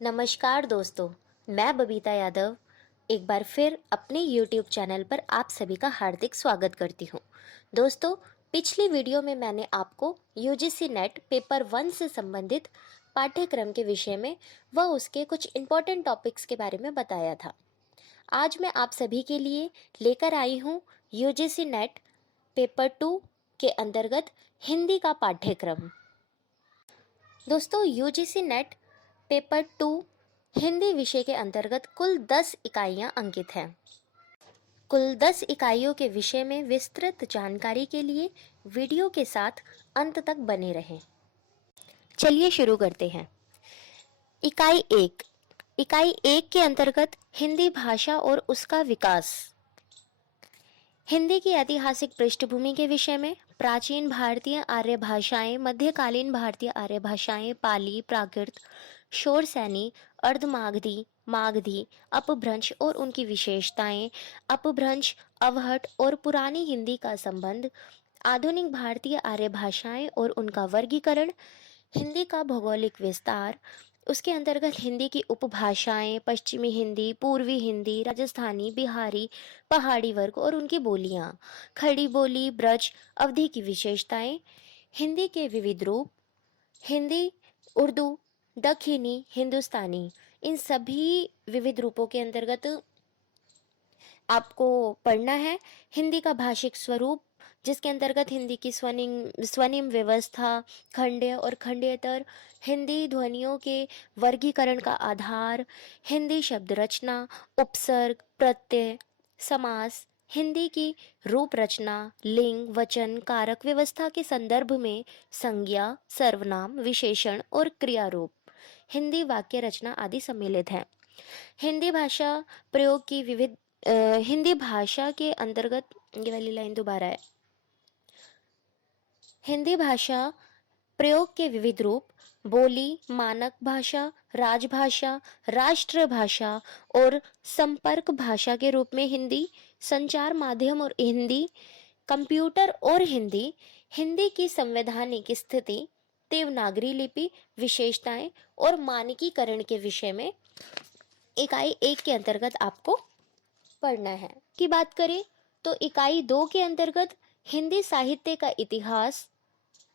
नमस्कार दोस्तों, मैं बबीता यादव एक बार फिर अपने YouTube चैनल पर आप सभी का हार्दिक स्वागत करती हूँ। दोस्तों, पिछली वीडियो में मैंने आपको यूजीसी नेट पेपर 1 से संबंधित पाठ्यक्रम के विषय में व उसके कुछ इम्पोर्टेंट टॉपिक्स के बारे में बताया था। आज मैं आप सभी के लिए लेकर आई हूँ यूजीसी नेट पेपर 2 के अंतर्गत हिंदी का पाठ्यक्रम। दोस्तों, यूजीसी नेट पेपर 2 हिंदी विषय के अंतर्गत कुल 10 इकाइयां अंकित हैं। कुल 10 इकाइयों के विषय में विस्तृत जानकारी के लिए वीडियो के साथ अंत तक बने रहें। चलिए शुरू करते हैं। इकाई 1। इकाई 1 के अंतर्गत हिंदी भाषा और उसका विकास। हिंदी की ऐतिहासिक पृष्ठभूमि के विषय में प्राचीन भारतीय आर्य भाषाएं, मध्यकालीन भारतीय आर्य भाषाएं, पाली, प्राकृत, शोरसैनी, अर्धमागधी, मागधी, अपभ्रंश और उनकी विशेषताएं, अपभ्रंश, अवहट और पुरानी हिंदी का संबंध, आधुनिक भारतीय आर्य भाषाएं और उनका वर्गीकरण, हिंदी का भौगोलिक विस्तार, उसके अंतर्गत हिंदी की उपभाषाएं, पश्चिमी हिंदी, पूर्वी हिंदी, राजस्थानी, बिहारी, पहाड़ी वर्ग और उनकी बोलियां, खड़ी बोली, ब्रज, अवधि की विशेषताएं, हिंदी के विविध रूप, हिंदी, उर्दू, दक्षिणी, हिंदुस्तानी, इन सभी विविध रूपों के अंतर्गत आपको पढ़ना है। हिंदी का भाषिक स्वरूप, जिसके अंतर्गत हिंदी की स्वनिम व्यवस्था, खंड्य और खंड्येतर, हिंदी ध्वनियों के वर्गीकरण का आधार, हिंदी शब्द रचना, उपसर्ग, प्रत्यय, समास, हिंदी की रूप रचना, लिंग, वचन, कारक व्यवस्था के संदर्भ में संज्ञा, सर्वनाम, विशेषण और क्रिया रूप, हिंदी वाक्य रचना आदि सम्मिलित है। हिंदी भाषा प्रयोग की विविध हिंदी भाषा के अंतर्गत, ये वाली लाइन दोबारा है। हिंदी भाषा प्रयोग के विविध रूप बोली, मानक भाषा, राजभाषा, राष्ट्रभाषा और संपर्क भाषा के रूप में हिंदी, संचार माध्यम और हिंदी, कंप्यूटर और हिंदी, हिंदी की संवैधानिक स्थिति, देवनागरी लिपि, विशेषताएं और मानकीकरण के विषय में इकाई 1 के अंतर्गत आपको पढ़ना है। की बात करें तो इकाई 2 के अंतर्गत हिंदी साहित्य का इतिहास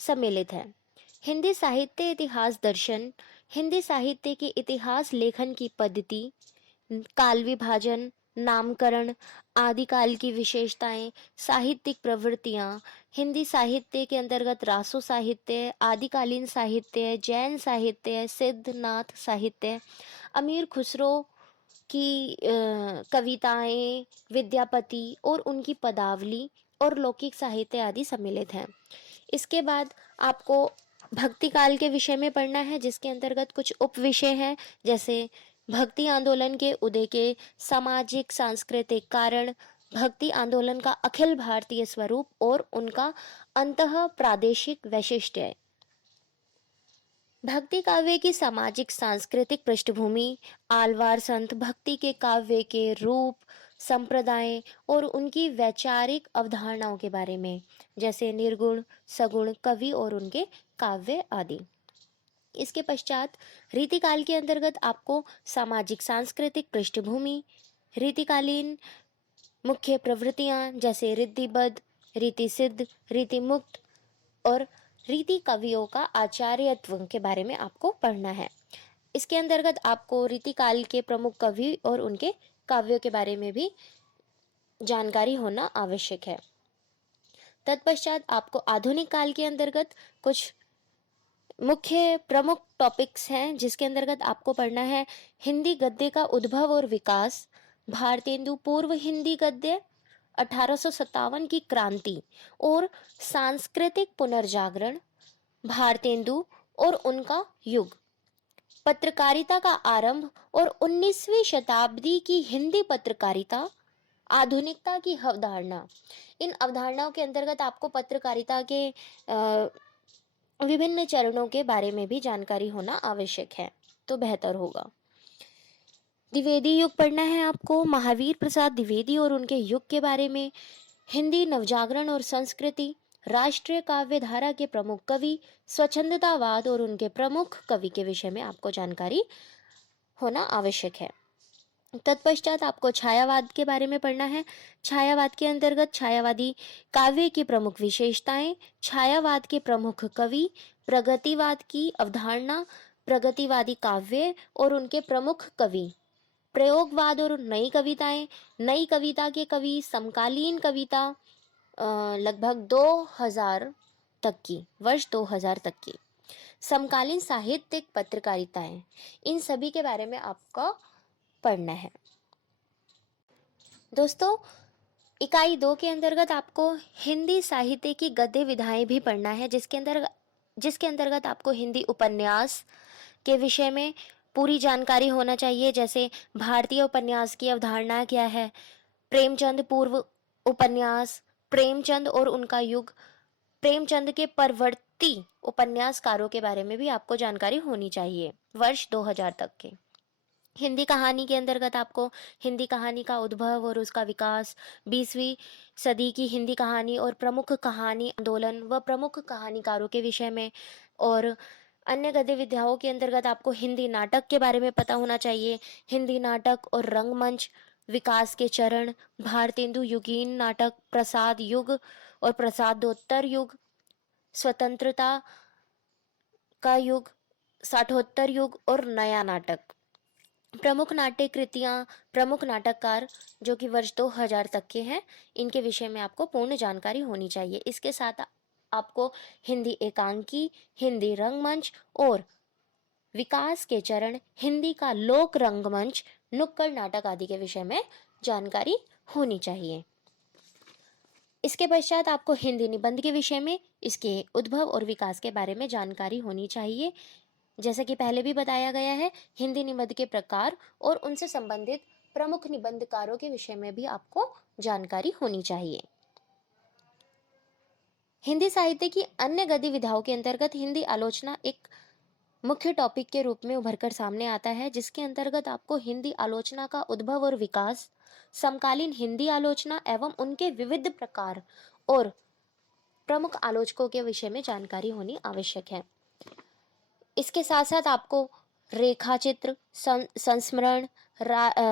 सम्मिलित है। हिंदी साहित्य इतिहास दर्शन, हिंदी साहित्य के इतिहास लेखन की पद्धति, काल विभाजन, नामकरण, आदिकाल की विशेषताएं, साहित्यिक प्रवृत्तियां, हिंदी साहित्य के अंतर्गत रासो साहित्य, आदिकालीन साहित्य, जैन साहित्य, सिद्धनाथ साहित्य, अमीर खुसरो की कविताएं, विद्यापति और उनकी पदावली और लौकिक साहित्य आदि सम्मिलित हैं। इसके बाद आपको भक्ति काल के विषय में पढ़ना है, जिसके अंतर्गत कुछ उप विषय हैं, जैसे भक्ति आंदोलन के उदय के सामाजिक सांस्कृतिक कारण, भक्ति आंदोलन का अखिल भारतीय स्वरूप और उनका अंतः प्रादेशिक वैशिष्ट्य, भक्ति काव्य की सामाजिक सांस्कृतिक पृष्ठभूमि, आलवार संत भक्ति के काव्य के रूप, संप्रदाय और उनकी वैचारिक अवधारणाओं के बारे में, जैसे निर्गुण, सगुण कवि और उनके काव्य आदि। इसके पश्चात रीतिकाल के अंतर्गत आपको सामाजिक सांस्कृतिक पृष्ठभूमि, रीतिकालीन मुख्य प्रवृत्तियां जैसे रिद्धिबद्ध, रीति सिद्ध, रीति मुक्त और रीति कवियों का आचार्यत्व के बारे में आपको पढ़ना है। इसके अंतर्गत आपको रीतिकाल के प्रमुख कवि और उनके काव्यों के बारे में भी जानकारी होना आवश्यक है। तत्पश्चात आपको आधुनिक काल के अंतर्गत कुछ मुख्य प्रमुख टॉपिक्स हैं, जिसके अंतर्गत आपको पढ़ना है हिंदी गद्य का उद्भव और विकास, भारतेंदु पूर्व हिंदी गद्य, 1857 की क्रांति और सांस्कृतिक पुनर्जागरण, भारतेंदु और उनका युग, पत्रकारिता का आरंभ और 19वीं शताब्दी की हिंदी पत्रकारिता, आधुनिकता की अवधारणा। इन अवधारणाओं के अंतर्गत आपको पत्रकारिता के विभिन्न चरणों के बारे में भी जानकारी होना आवश्यक है, तो बेहतर होगा। द्विवेदी युग पढ़ना है आपको, महावीर प्रसाद द्विवेदी और उनके युग के बारे में, हिंदी नवजागरण और संस्कृति, राष्ट्रीय काव्य धारा के प्रमुख कवि, स्वच्छंदतावाद और उनके प्रमुख कवि के विषय में आपको जानकारी होना आवश्यक है। तत्पश्चात आपको छायावाद के बारे में पढ़ना है। छायावाद के अंतर्गत छायावादी काव्य की प्रमुख विशेषताएं, छायावाद के प्रमुख कवि, प्रगतिवाद की अवधारणा, प्रगतिवादी काव्य और उनके प्रमुख कवि, प्रयोगवाद और नई कविताएं, नई कविता के कवि, समकालीन कविता लगभग 2000 तक की, वर्ष 2000 तक की, समकालीन साहित्यिक पत्रकारिताएं, इन सभी के बारे में आपको पढ़ना है। दोस्तों, इकाई 2 के अंतर्गत आपको हिंदी साहित्य की गद्य विधाएं भी पढ़ना है, जिसके अंतर्गत आपको हिंदी उपन्यास के विषय में पूरी जानकारी होना चाहिए। जैसे भारतीय उपन्यास की अवधारणा क्या है, प्रेमचंद पूर्व उपन्यास, प्रेमचंद और उनका युग, प्रेमचंद के परवर्ती उपन्यासकारों के बारे में भी आपको जानकारी होनी चाहिए, वर्ष 2000 तक के। हिंदी कहानी के अंतर्गत आपको हिंदी कहानी का उद्भव और उसका विकास, 20वीं सदी की हिंदी कहानी और प्रमुख कहानी आंदोलन व प्रमुख कहानीकारों के विषय में, और अन्य गद्य विधाओं के अंतर्गत आपको हिंदी नाटक के बारे में पता होना चाहिए। हिंदी नाटक और रंगमंच, विकास के चरण, भारतेंदु युगीन नाटक, प्रसाद युग और प्रसादोत्तर युग, स्वतंत्रता का युग, साठोत्तर युग और नया नाटक, प्रमुख नाट्य कृतियां, प्रमुख नाटककार जो कि वर्ष 2000 तक के हैं, इनके विषय में आपको पूर्ण जानकारी होनी चाहिए। इसके साथ आपको हिंदी एकांकी, हिंदी रंगमंच और विकास के चरण, हिंदी का लोक रंगमंच, नुक्कड़ नाटक आदि के विषय में जानकारी होनी चाहिए। इसके पश्चात आपको हिंदी निबंध के विषय में इसके उद्भव और विकास के बारे में जानकारी होनी चाहिए। जैसा कि पहले भी बताया गया है, हिंदी निबंध के प्रकार और उनसे संबंधित प्रमुख निबंधकारों के विषय में भी आपको जानकारी होनी चाहिए। हिंदी साहित्य की अन्य गतिविधियों के अंतर्गत हिंदी आलोचना एक मुख्य टॉपिक के रूप में उभरकर सामने आता है, जिसके अंतर्गत आपको हिंदी आलोचना का उद्भव और विकास, समकालीन हिंदी आलोचना एवं उनके विविध प्रकार और प्रमुख आलोचकों के विषय में जानकारी होनी आवश्यक है। इसके साथ साथ आपको रेखाचित्र, संस्मरण,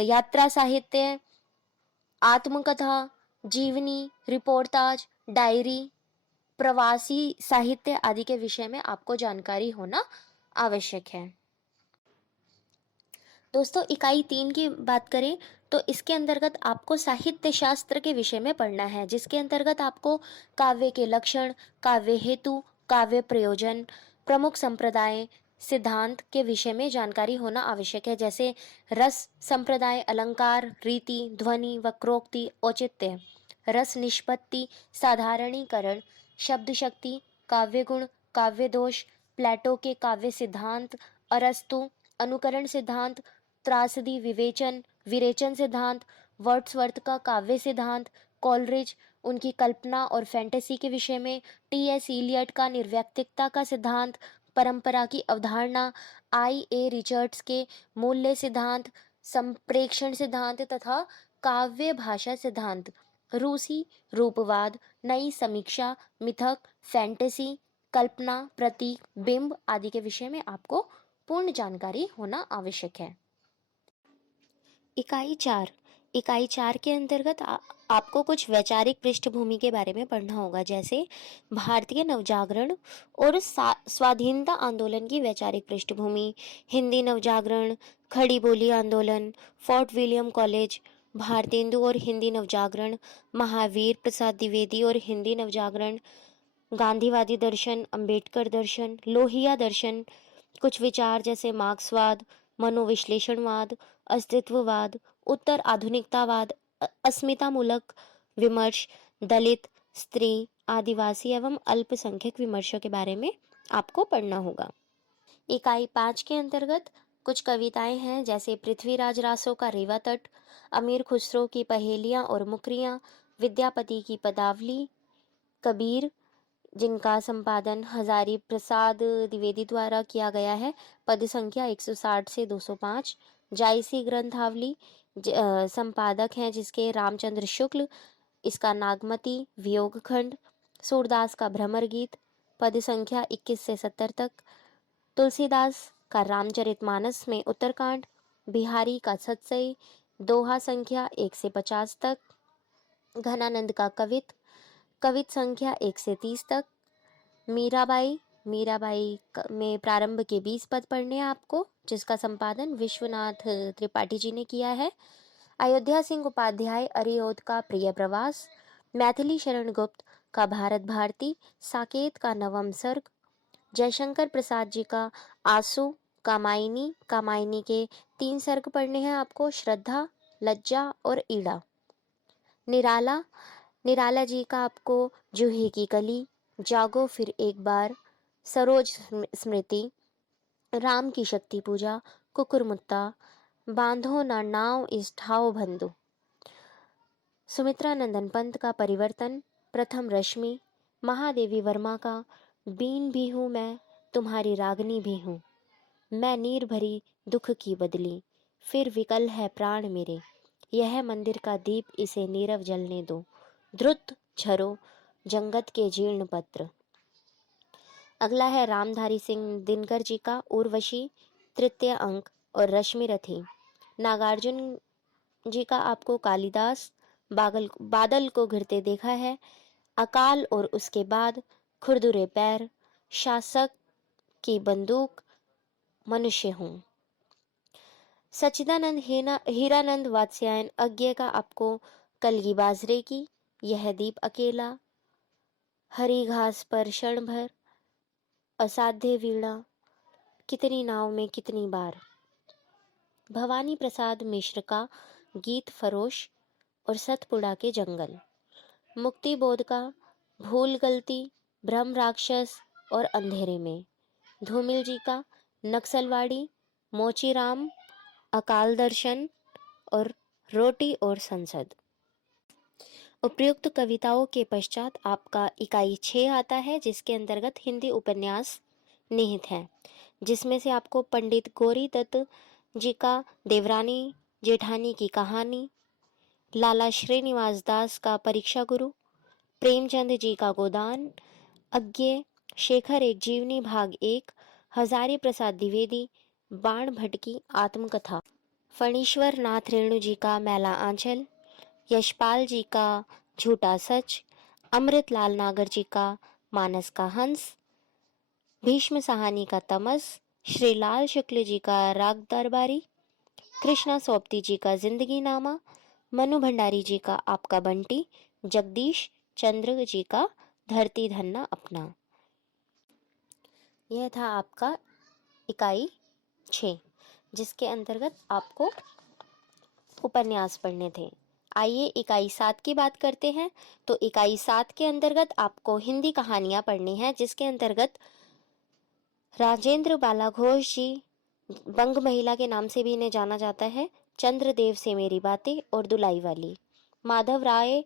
यात्रा साहित्य, आत्मकथा, जीवनी, रिपोर्टाज, डायरी, प्रवासी साहित्य आदि के विषय में आपको जानकारी होना आवश्यक है। दोस्तों, इकाई 3 की बात करें तो इसके अंतर्गत आपको साहित्य शास्त्र के विषय में पढ़ना है, जिसके अंतर्गत आपको काव्य के लक्षण, काव्य हेतु, काव्य प्रयोजन, प्रमुख संप्रदाय, सिद्धांत के विषय में जानकारी होना आवश्यक है। जैसे रस संप्रदाय, अलंकार, रीति, ध्वनि, वक्रोक्ति, औचित्य, रस निष्पत्ति, साधारणीकरण, शब्द शक्ति, काव्य गुण, काव्य दोष, प्लेटो के काव्य सिद्धांत, अरस्तु, अनुकरण सिद्धांत, त्रासदी विवेचन, विरेचन सिद्धांत, वर्ड्सवर्थ का काव्य सिद्धांत, कॉलरिज उनकी कल्पना और फैंटेसी के विषय में, टी.एस. इलियट का निर्व्यक्तिकता का सिद्धांत, परंपरा की अवधारणा, आई.ए. रिचर्ड्स के मूल्य सिद्धांत, संप्रेक्षण सिद्धांत तथा काव्य भाषा सिद्धांत, रूसी रूपवाद, नई समीक्षा, मिथक, फैंटेसी, कल्पना, प्रतीक, बिंब आदि के विषय में आपको पूर्ण जानकारी होना आवश्यक है। इकाई 4 के अंतर्गत आपको कुछ वैचारिक पृष्ठभूमि के बारे में पढ़ना होगा। जैसे भारतीय नवजागरण और स्वाधीनता आंदोलन की वैचारिक पृष्ठभूमि, हिंदी नवजागरण, खड़ी बोली आंदोलन, फोर्ट विलियम कॉलेज, भारतेंदु और हिंदी नवजागरण, महावीर प्रसाद द्विवेदी और हिंदी नवजागरण, गांधीवादी दर्शन, अंबेडकर दर्शन, लोहिया दर्शन, कुछ विचार जैसे मार्क्सवाद, मनोविश्लेषणवाद, अस्तित्ववाद, उत्तर आधुनिकतावाद, अस्मितामूलक विमर्श, दलित, स्त्री, आदिवासी एवं अल्पसंख्यक विमर्शों के बारे में आपको पढ़ना होगा। इकाई 5 के अंतर्गत कुछ कविताएं हैं, जैसे पृथ्वीराज रासो का रेवा तट, अमीर खुसरो की पहेलियां और मुकरियां, विद्यापति की पदावली, कबीर जिनका संपादन हजारी प्रसाद द्विवेदी द्वारा किया गया है, पद संख्या 160 से 205, जायसी ग्रंथावली, संपादक हैं जिसके रामचंद्र शुक्ल, इसका नागमती, वियोग खंड, सूरदास का भ्रमर गीत, पद संख्या 21 से 70 तक, तुलसीदास का रामचरितमानस में उत्तरकांड, बिहारी का सतसई, दोहा संख्या 1 से 50 तक, घनानंद का कवित संख्या 1 से 30 तक, मीराबाई में प्रारंभ के 20 पद पढ़ने हैं आपको, जिसका संपादन विश्वनाथ त्रिपाठी जी ने किया है। अयोध्या सिंह उपाध्याय अरियोध का प्रिय प्रवास, मैथिली शरण गुप्त का भारत भारती, साकेत का नवम सर्ग, जयशंकर प्रसाद जी का आंसू, कामायनी के 3 सर्ग पढ़ने हैं आपको, श्रद्धा, लज्जा और ईड़ा। निराला निराला जी का आपको जूही की कली, जागो फिर एक बार, सरोज स्मृति, राम की शक्ति पूजा, कुकुरमुत्ता, बांधो ना नाव इस ठाव बंधु, सुमित्रा नंदन पंत का परिवर्तन, प्रथम रश्मि, महादेवी वर्मा का बीन भी हूँ मैं, तुम्हारी रागनी भी हूँ, मैं नीर भरी दुख की बदली, फिर विकल है प्राण मेरे, यह मंदिर का दीप इसे नीरव जलने दो, ध्रुत झरो जंगत के जीर्ण पत्र। अगला है रामधारी सिंह दिनकर जी का उर्वशी, तृतीय अंक और रश्मि रथी। नागार्जुन जी का आपको कालिदास, बादल को घिरते देखा है, अकाल और उसके बाद, खुरदुरे पैर, शासक की बंदूक, मनुष्य हूँ। सच्चिदानंद हीरानंद वात्स्यायन अज्ञे का आपको कलगी बाजरे की, यह दीप अकेला, हरी घास पर क्षण भर, असाध्य वीणा, कितनी नाव में कितनी बार। भवानी प्रसाद मिश्र का गीत फरोश और सतपुड़ा के जंगल। मुक्ति बोध का भूल गलती, ब्रह्म राक्षस और अंधेरे में। धूमिल जी का नक्सलवाड़ी, मोचीराम, अकाल दर्शन और रोटी और संसद। उपयुक्त कविताओं के पश्चात आपका इकाई 6 आता है, जिसके अंतर्गत हिंदी उपन्यास निहित है, जिसमें से आपको पंडित गौरी दत्त जी का देवरानी जेठानी की कहानी, लाला श्रीनिवास दास का परीक्षा गुरु, प्रेमचंद जी का गोदान, अज्ञे, शेखर एक जीवनी भाग 1, हजारी प्रसाद द्विवेदी, बाण भट्ट की आत्मकथा, फणीश्वर नाथ रेणु जी का मैला आंचल, यशपाल जी का झूठा सच, अमृतलाल नागर जी का मानस का हंस, भीष्म साहनी का तमस, श्रीलाल शुक्ल जी का राग दरबारी, कृष्णा सोपती जी का जिंदगी नामा, मनु भंडारी जी का आपका बंटी, जगदीश चंद्र जी का धरती धन्ना अपना। यह था आपका इकाई 6, जिसके अंतर्गत आपको उपन्यास पढ़ने थे। आइए इकाई 7 की बात करते हैं। तो इकाई 7 के अंतर्गत आपको हिंदी कहानियां पढ़नी है, जिसके अंतर्गत राजेंद्र बाला घोष जी, बंग महिला के नाम से भी इन्हें जाना जाता है, चंद्रदेव से मेरी बातें और दुलाई वाली, माधव राय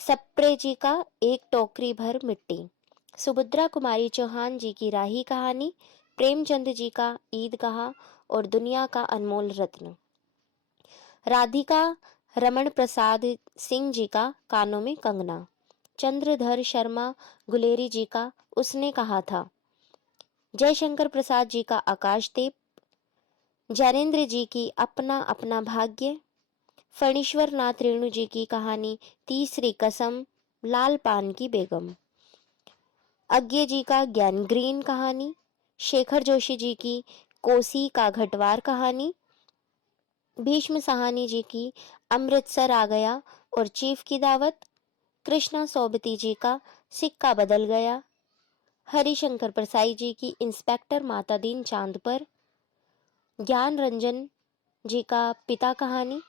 सप्रे जी का एक टोकरी भर मिट्टी, सुभद्रा कुमारी चौहान जी की राही कहानी, प्रेमचंद जी का ईदगाह और दुनिया का अनमोल रत्न, राधिका रमण प्रसाद सिंह जी का कानों में कंगना, चंद्रधर शर्मा गुलेरी जी का उसने कहा था, जयशंकर प्रसाद जी का आकाशदीप, जैनेन्द्र जी की अपना अपना भाग्य, फणीश्वर नाथ रेणु जी की कहानी तीसरी कसम, लाल पान की बेगम, अज्ञे जी का ज्ञान ग्रीन कहानी, शेखर जोशी जी की कोसी का घटवार कहानी, भीष्म साहनी जी की अमृतसर आ गया और चीफ की दावत, कृष्णा सोबती जी का सिक्का बदल गया, हरिशंकर परसाई जी की इंस्पेक्टर माता दीन चांद पर, ज्ञान रंजन जी का पिता कहानी,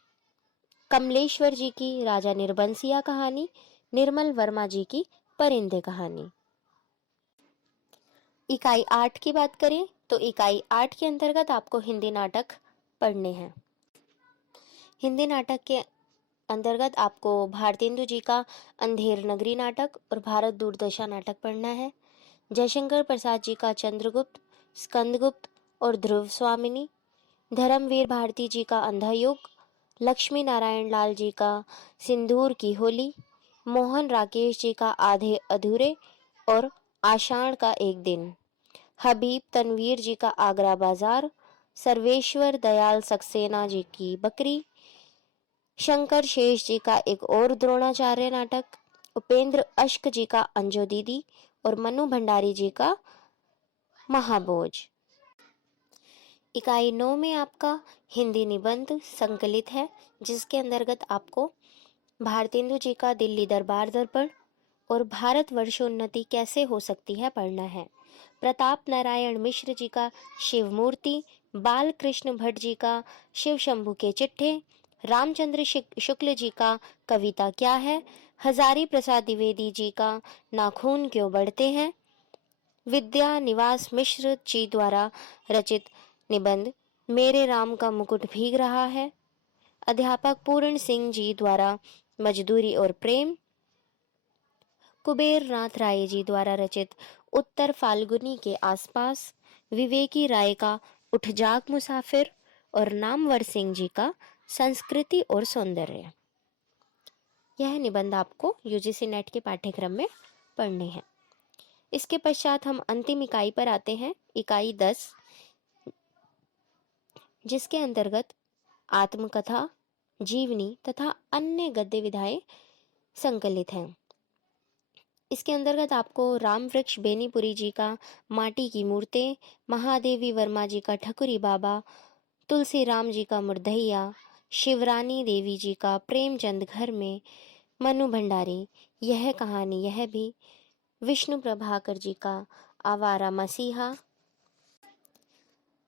कमलेश्वर जी की राजा निर्बंसिया कहानी, निर्मल वर्मा जी की परिंदे कहानी। इकाई 8 की बात करें तो इकाई 8 के अंतर्गत आपको हिंदी नाटक पढ़ने हैं। हिंदी नाटक के अंतर्गत आपको भारतेंदु जी का अंधेर नगरी नाटक और भारत दूरदशा नाटक पढ़ना है, जयशंकर प्रसाद जी का चंद्रगुप्त, स्कंदगुप्त और ध्रुव स्वामिनी, धर्मवीर भारती जी का अंधा युग, लक्ष्मी नारायण लाल जी का सिंदूर की होली, मोहन राकेश जी का आधे अधूरे और आषाढ़ का एक दिन, हबीब तनवीर जी का आगरा बाजार, सर्वेश्वर दयाल सक्सेना जी की बकरी, शंकर शेष जी का एक और द्रोणाचार्य नाटक, उपेंद्र अश्क जी का अंजो दीदी और मनु भंडारी जी का महाभोज। इकाई 9 में आपका हिंदी निबंध संकलित है, जिसके अंतर्गत आपको भारतेंदु जी का दिल्ली दरबार दर्पण और भारतवर्षोन्नति कैसे हो सकती है पढ़ना है। प्रताप नारायण मिश्र जी का शिव मूर्ति, बाल कृष्ण भट्ट जी का शिव शंभू के चिट्ठे, रामचंद्र शुक्ल जी का कविता क्या है, हजारी प्रसाद द्विवेदी जी का नाखून क्यों बढ़ते हैं, विद्या निवास मिश्र जी द्वारा रचित निबंध मेरे राम का मुकुट भीग रहा है, अध्यापक पूर्ण सिंह जी द्वारा मजदूरी और प्रेम, कुबेर नाथ राय जी द्वारा रचित उत्तर फाल्गुनी के आसपास, विवेकी राय का उठ जाग मुसाफिर और नामवर सिंह जी का संस्कृति और सौंदर्य। यह निबंध आपको यूजीसी नेट के पाठ्यक्रम में पढ़ने हैं। इसके पश्चात हम अंतिम इकाई पर आते हैं, इकाई 10, जिसके अंतर्गत आत्मकथा, जीवनी तथा अन्य गद्य विधाएं संकलित हैं। इसके अंतर्गत आपको राम वृक्ष बेनीपुरी जी का माटी की मूर्तें, महादेवी वर्मा जी का ठकुरी बाबा, तुलसी राम जी का मुर्दैया, शिवरानी देवी जी का प्रेमचंद घर में, मनु भंडारी यह कहानी यह भी, विष्णु प्रभाकर जी का आवारा मसीहा,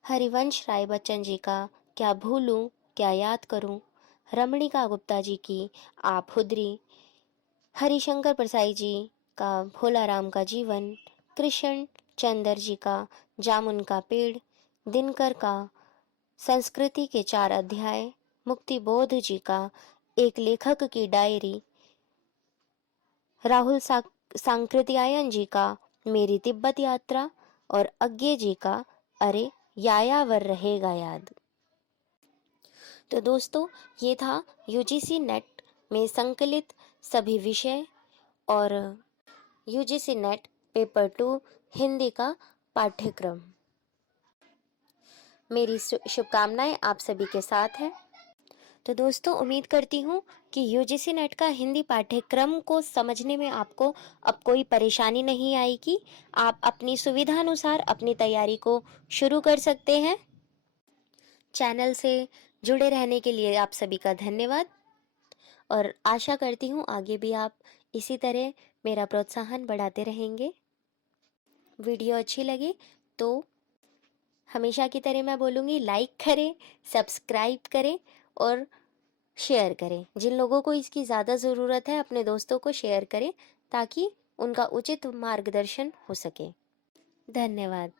हरिवंश राय बच्चन जी का क्या भूलूं क्या याद करूं, रमणिका गुप्ता जी की आप हुदरी, हरिशंकर परसाई जी का भोला राम का जीवन, कृष्ण चंद्र जी का जामुन का पेड़, दिनकर का संस्कृति के 4 अध्याय, मुक्ति बोध जी का एक लेखक की डायरी, राहुल सांकृत्यायन जी का मेरी तिब्बत यात्रा और अज्ञे जी का अरे यायावर रहेगा याद। तो दोस्तों, ये था यूजीसी नेट में संकलित सभी विषय और यूजीसी नेट पेपर 2 हिंदी का पाठ्यक्रम। मेरी शुभकामनाएं आप सभी के साथ है। तो दोस्तों, उम्मीद करती हूँ कि यूजीसी नेट का हिंदी पाठ्यक्रम को समझने में आपको अब कोई परेशानी नहीं आएगी। आप अपनी सुविधा अनुसार अपनी तैयारी को शुरू कर सकते हैं। चैनल से जुड़े रहने के लिए आप सभी का धन्यवाद और आशा करती हूँ आगे भी आप इसी तरह मेरा प्रोत्साहन बढ़ाते रहेंगे। वीडियो अच्छी लगे तो हमेशा की तरह मैं बोलूँगी, लाइक करें, सब्सक्राइब करें और शेयर करें। जिन लोगों को इसकी ज़्यादा ज़रूरत है अपने दोस्तों को शेयर करें ताकि उनका उचित मार्गदर्शन हो सके। धन्यवाद।